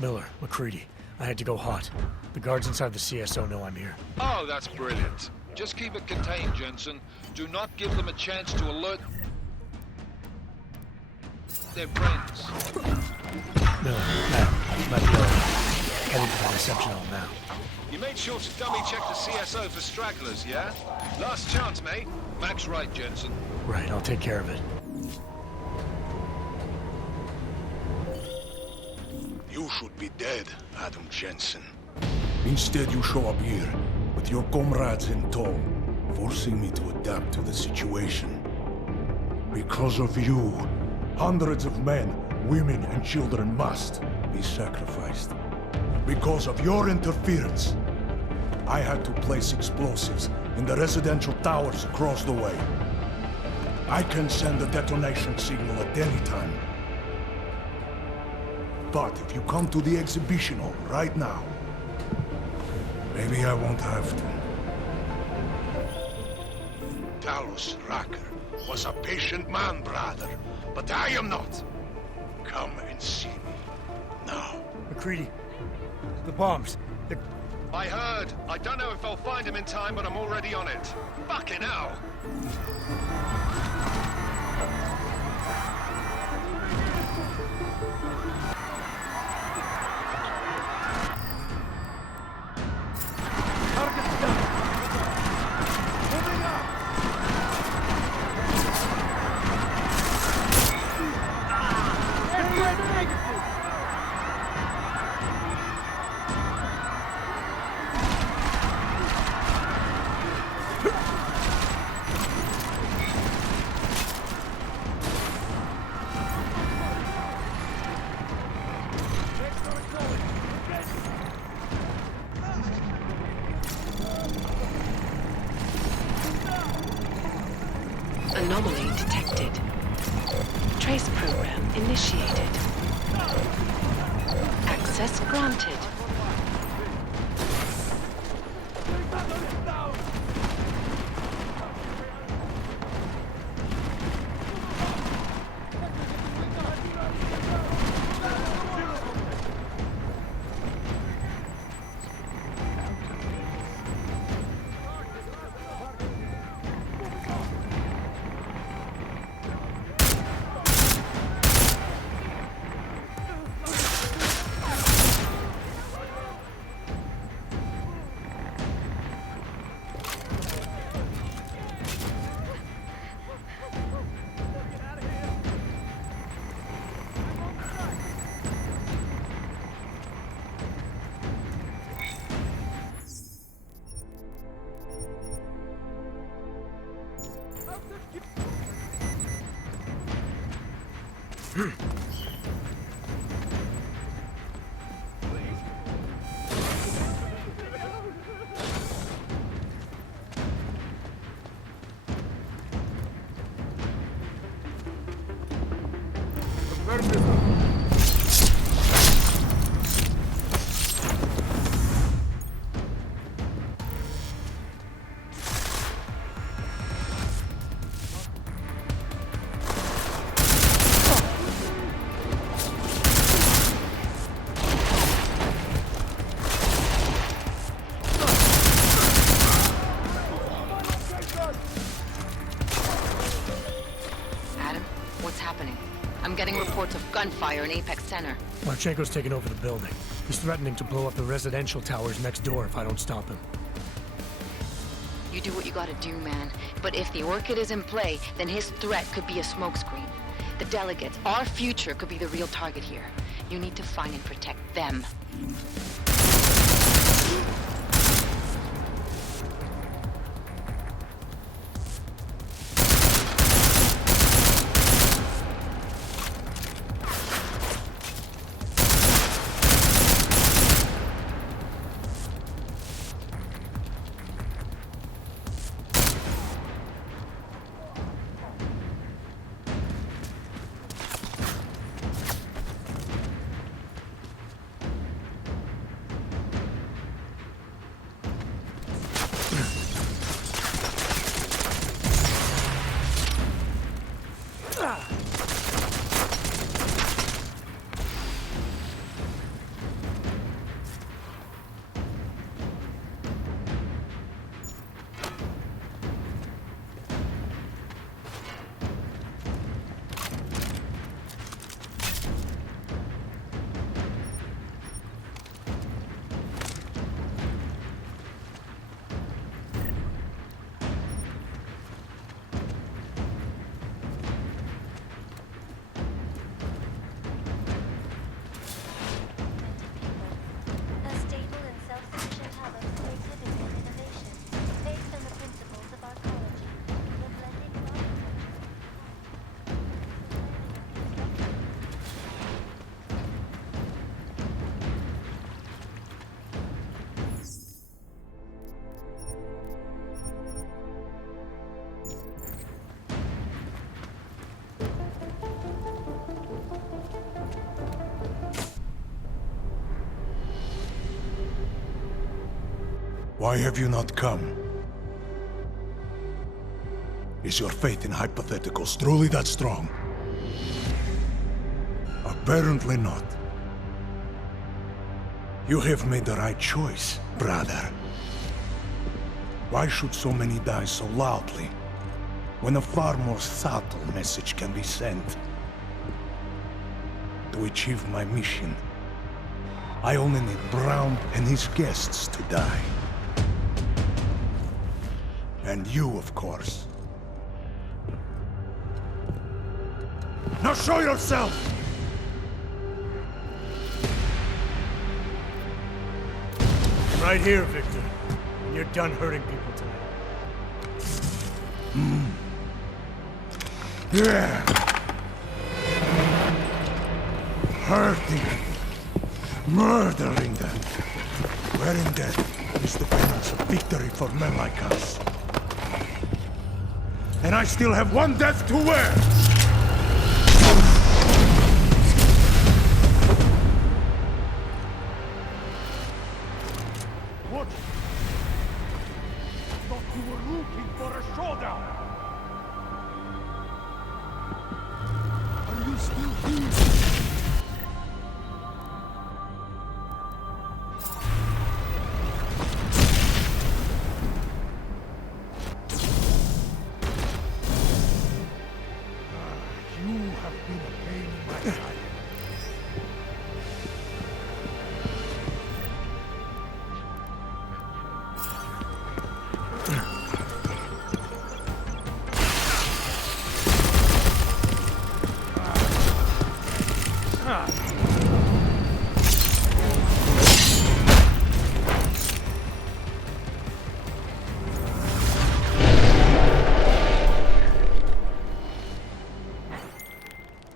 Miller, McCready. I had to go hot. The guards inside the CSO know I'm here. Oh, that's brilliant. Just keep it contained, Jensen. Do not give them a chance to alert their friends. Miller, Matt, might be all right. Heading to the reception hall now. You made sure to dummy check the CSO for stragglers, yeah? Last chance, mate. Mac's right, Jensen. Right, I'll take care of it. You should be dead, Adam Jensen. Instead, you show up here, with your comrades in tow, forcing me to adapt to the situation. Because of you, hundreds of men, women, and children must be sacrificed. Because of your interference, I had to place explosives in the residential towers across the way. I can send a detonation signal at any time. But if you come to the exhibition hall right now, maybe I won't have to. Talos Racker was a patient man, brother, but I am not. Come and see me now. McCready, the bombs. I heard. I don't know if I'll find him in time, but I'm already on it. Fucking hell! Anomaly detected. Trace program initiated. Access granted. I'm getting reports of gunfire in Apex Center. Marchenko's taken over the building. He's threatening to blow up the residential towers next door if I don't stop him. You do what you gotta do, man. But if the Orchid is in play, then his threat could be a smokescreen. The delegates, our future, could be the real target here. You need to find and protect them. Why have you not come? Is your faith in hypotheticals truly that strong? Apparently not. You have made the right choice, brother. Why should so many die so loudly, when a far more subtle message can be sent? To achieve my mission, I only need Brown and his guests to die. And you, of course. Now show yourself! Right here, Victor. When you're done hurting people tonight. Yeah. Hurting them. Murdering them. Wherein death is the penance of victory for men like us. And I still have one death to wear! What? I thought you were looking for a showdown! Are you still here? You have been a pain in my side.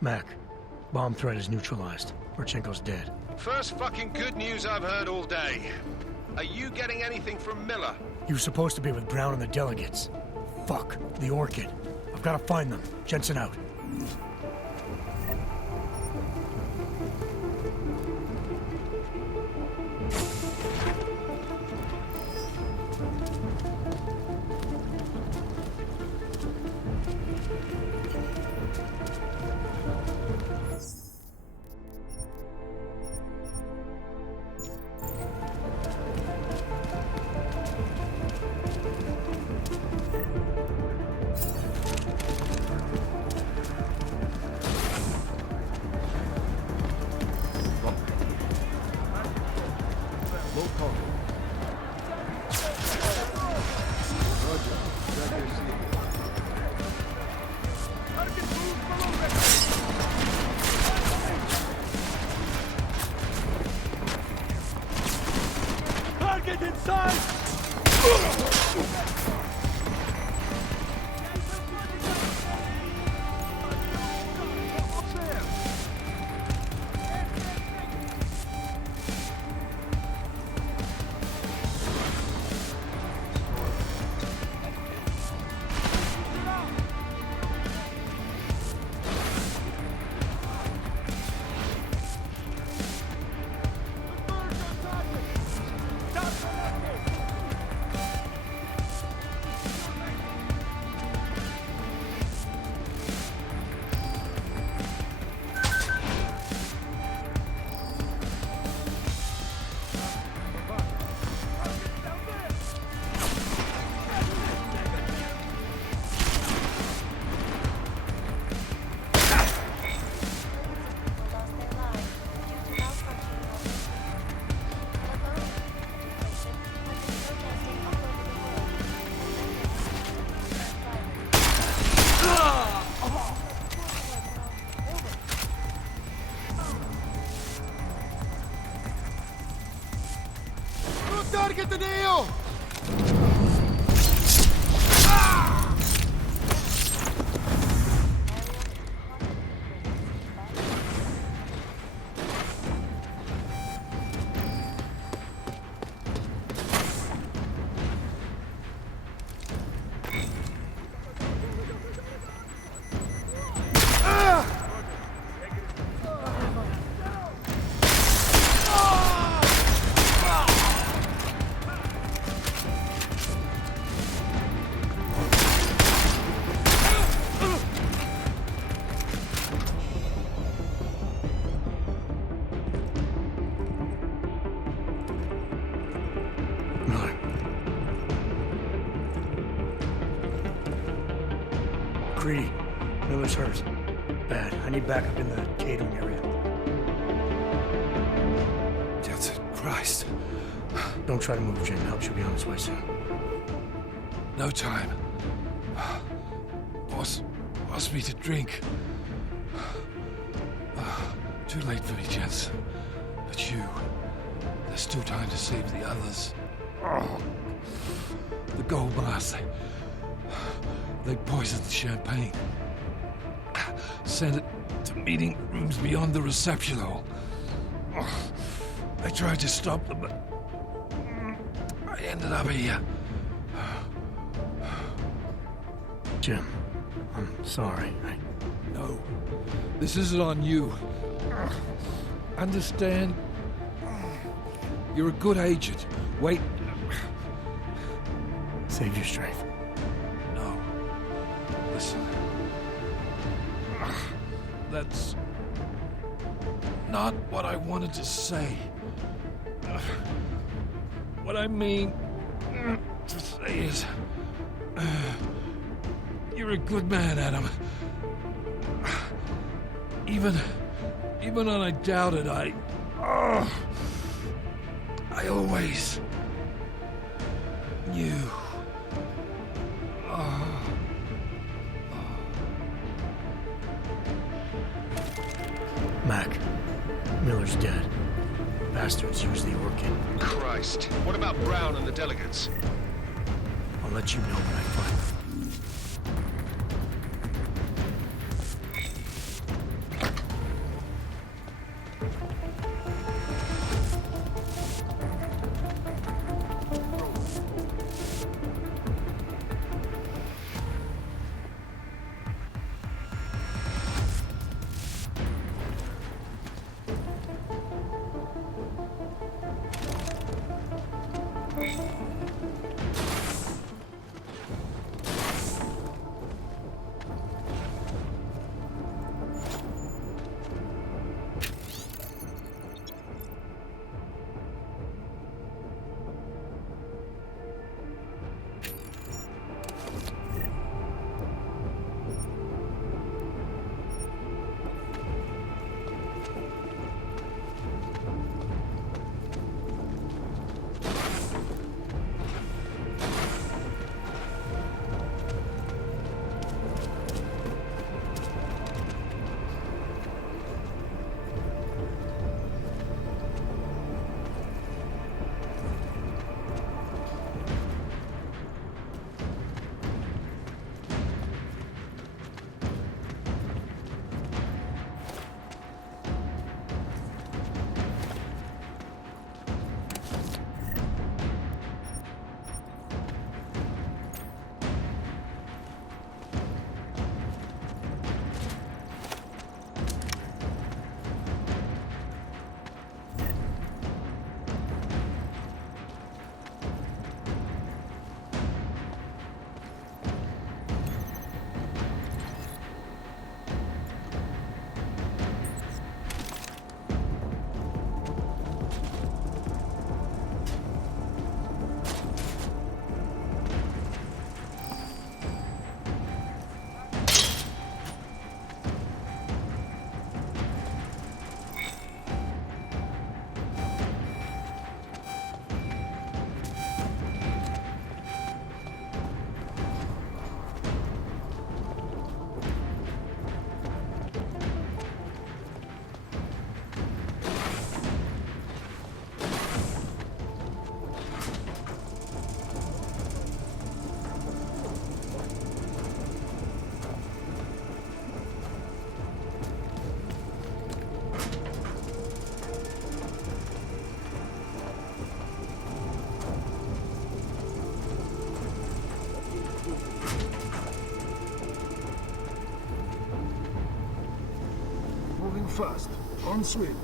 Mac, bomb threat is neutralized. Marchenko's dead. First fucking good news I've heard all day. Are you getting anything from Miller? He was supposed to be with Brown and the delegates. Fuck, the Orchid. I've got to find them. Jensen out. Target inside! Target the deal! McCready. Miller's hurt. Bad. I need backup in the catering area. Jesus Christ. Don't try to move, Jim. Help should be on its way soon. No time. Boss asked me to drink. Too late for me, gents. But you... There's still time to save the others. The gold bars, they poisoned the champagne. Sent it to meeting rooms beyond the reception hall. I tried to stop them, but I ended up here. Jim, I'm sorry. No, this isn't on you. Understand? You're a good agent. Wait. Save your strength. No. Listen. That's not what I wanted to say. What I mean to say is... You're a good man, Adam. Even when I doubted, I always knew. Mac, Miller's dead. Bastards used the orchid. Christ. What about Brown and the delegates? I'll let you know when I find them. Fast. On sweep.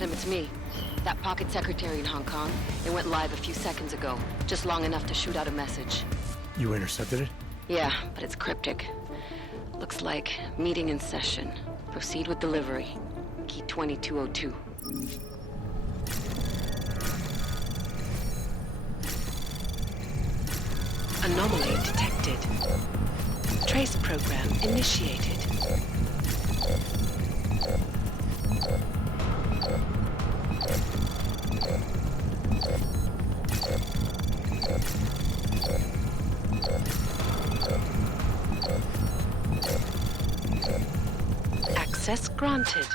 Adam, it's me. That pocket secretary in Hong Kong. It went live a few seconds ago. Just long enough to shoot out a message. You intercepted it? Yeah, but it's cryptic. Looks like meeting in session. Proceed with delivery. Key 2202. Anomaly detected. Trace program initiated. Access granted.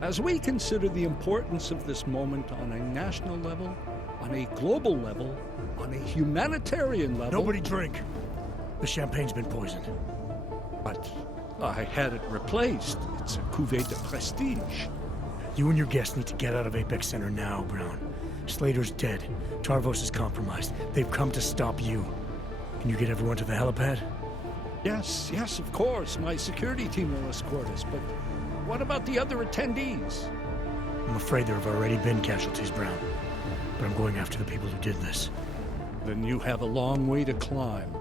As we consider the importance of this moment on a national level, on a global level, on a humanitarian level... Nobody drink. The champagne's been poisoned. But I had it replaced. It's a cuvée de prestige. You and your guests need to get out of Apex Center now, Brown. Slater's dead. Tarvos is compromised. They've come to stop you. Can you get everyone to the helipad? Yes, of course. My security team will escort us, but what about the other attendees? I'm afraid there have already been casualties, Brown. But I'm going after the people who did this. Then you have a long way to climb.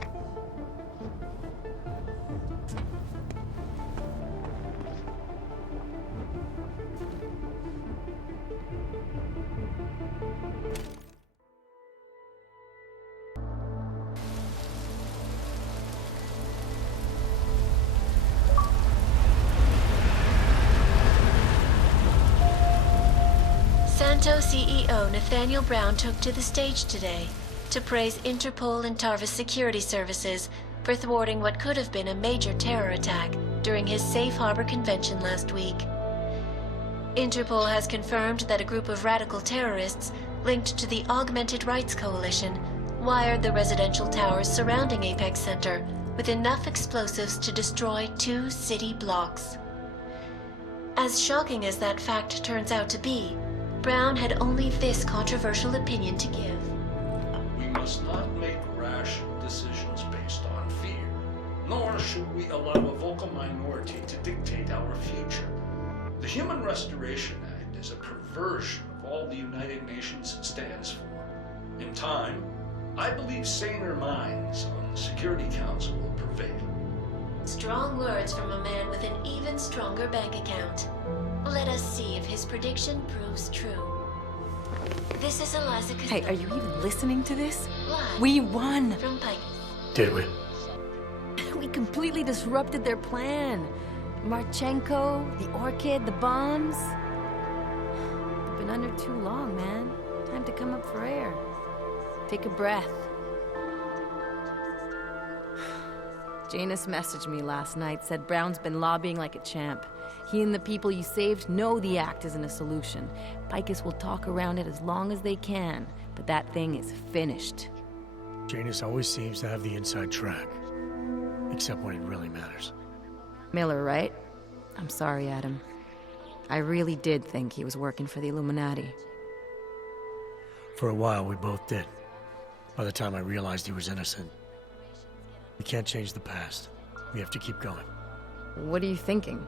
Santo CEO Nathaniel Brown took to the stage today to praise Interpol and Tarvis security services for thwarting what could have been a major terror attack during his Safe Harbor convention last week. Interpol has confirmed that a group of radical terrorists linked to the Augmented Rights Coalition wired the residential towers surrounding Apex Center with enough explosives to destroy 2 city blocks. As shocking as that fact turns out to be, Brown had only this controversial opinion to give. We must not make rash decisions based on fear, nor should we allow a vocal minority to dictate our future. The Human Restoration Act is a perversion of all the United Nations stands for. In time, I believe saner minds on the Security Council will prevail. Strong words from a man with an even stronger bank account. Let us see if his prediction proves true. This is Eliza Costello. Hey, are you even listening to this? Live We won! from Pike. Did we? We completely disrupted their plan. Marchenko, the Orchid, the bombs. They've been under too long, man. Time to come up for air. Take a breath. Janus messaged me last night, said Brown's been lobbying like a champ. He and the people you saved know the act isn't a solution. Picus will talk around it as long as they can, but that thing is finished. Janus always seems to have the inside track. Except when it really matters. Miller, right? I'm sorry, Adam. I really did think he was working for the Illuminati. For a while, we both did. By the time I realized he was innocent. We can't change the past. We have to keep going. What are you thinking?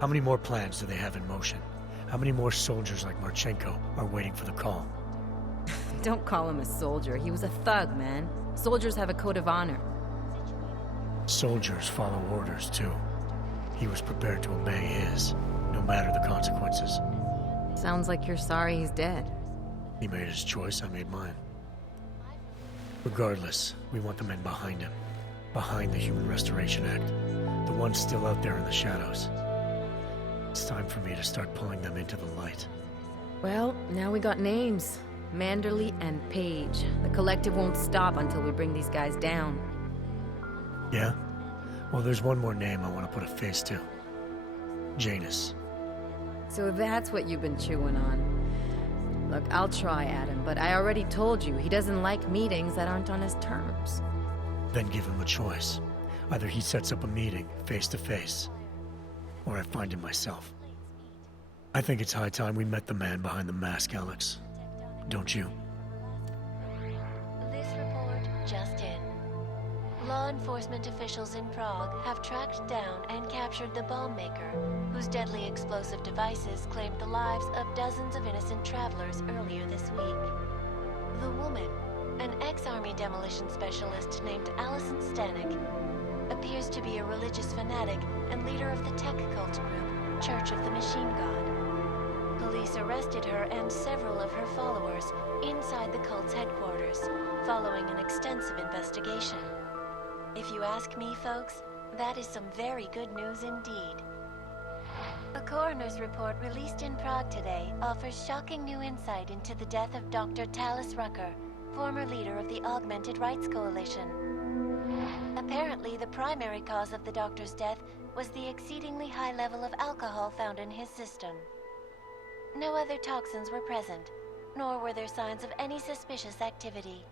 How many more plans do they have in motion? How many more soldiers like Marchenko are waiting for the call? Don't call him a soldier. He was a thug, man. Soldiers have a code of honor. Soldiers follow orders, too. He was prepared to obey his, no matter the consequences. Sounds like you're sorry he's dead. He made his choice, I made mine. Regardless, we want the men behind him. Behind the Human Restoration Act. The ones still out there in the shadows. It's time for me to start pulling them into the light. Well, now we got names. Manderley and Page. The collective won't stop until we bring these guys down. Yeah? Well, there's one more name I want to put a face to. Janus. So that's what you've been chewing on. Look, I'll try, Adam, but I already told you he doesn't like meetings that aren't on his terms. Then give him a choice. Either he sets up a meeting, face to face, or I find him myself. I think it's high time we met the man behind the mask, Alex. Don't you? This report just in. Law enforcement officials in Prague have tracked down and captured the bomb maker, whose deadly explosive devices claimed the lives of dozens of innocent travelers earlier this week. The woman, an ex-army demolition specialist named Allison Stanek, appears to be a religious fanatic and leader of the tech cult group, Church of the Machine God. Police arrested her and several of her followers inside the cult's headquarters, following an extensive investigation. If you ask me, folks, that is some very good news indeed. A coroner's report released in Prague today offers shocking new insight into the death of Dr. Talis Rucker, former leader of the Augmented Rights Coalition. Apparently, the primary cause of the doctor's death was the exceedingly high level of alcohol found in his system. No other toxins were present, nor were there signs of any suspicious activity.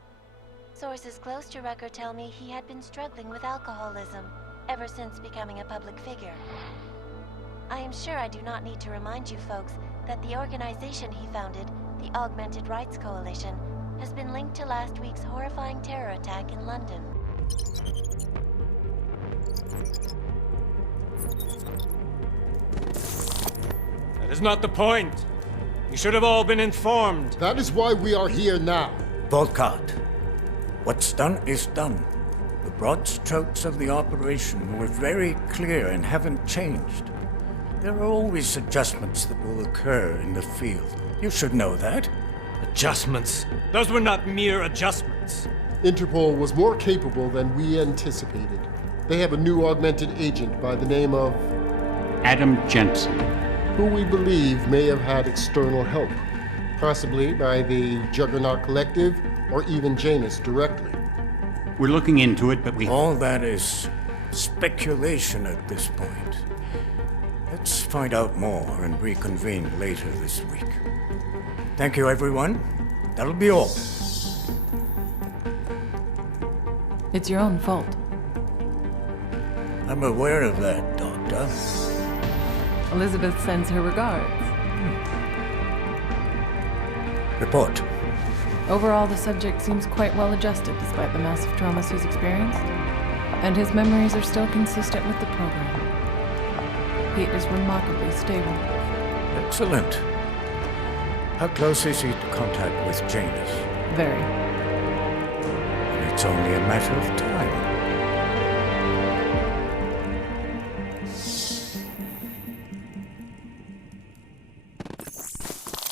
Sources close to Rucker tell me he had been struggling with alcoholism ever since becoming a public figure. I am sure I do not need to remind you folks that the organization he founded, the Augmented Rights Coalition, has been linked to last week's horrifying terror attack in London. That is not the point. You should have all been informed. That is why we are here now. Volkart, what's done is done. The broad strokes of the operation were very clear and haven't changed. There are always adjustments that will occur in the field. You should know that. Adjustments? Those were not mere adjustments. Interpol was more capable than we anticipated. They have a new augmented agent by the name of Adam Jensen, who we believe may have had external help, possibly by the Juggernaut Collective or even Janus directly. We're looking into it, but All that is speculation at this point. Let's find out more and reconvene later this week. Thank you, everyone. That'll be all. It's your own fault. I'm aware of that, Doctor. Elizabeth sends her regards. Report. Overall, the subject seems quite well adjusted despite the massive traumas he's experienced, and his memories are still consistent with the program. He is remarkably stable. Excellent. How close is he to contact with Janus? Very. And it's only a matter of time.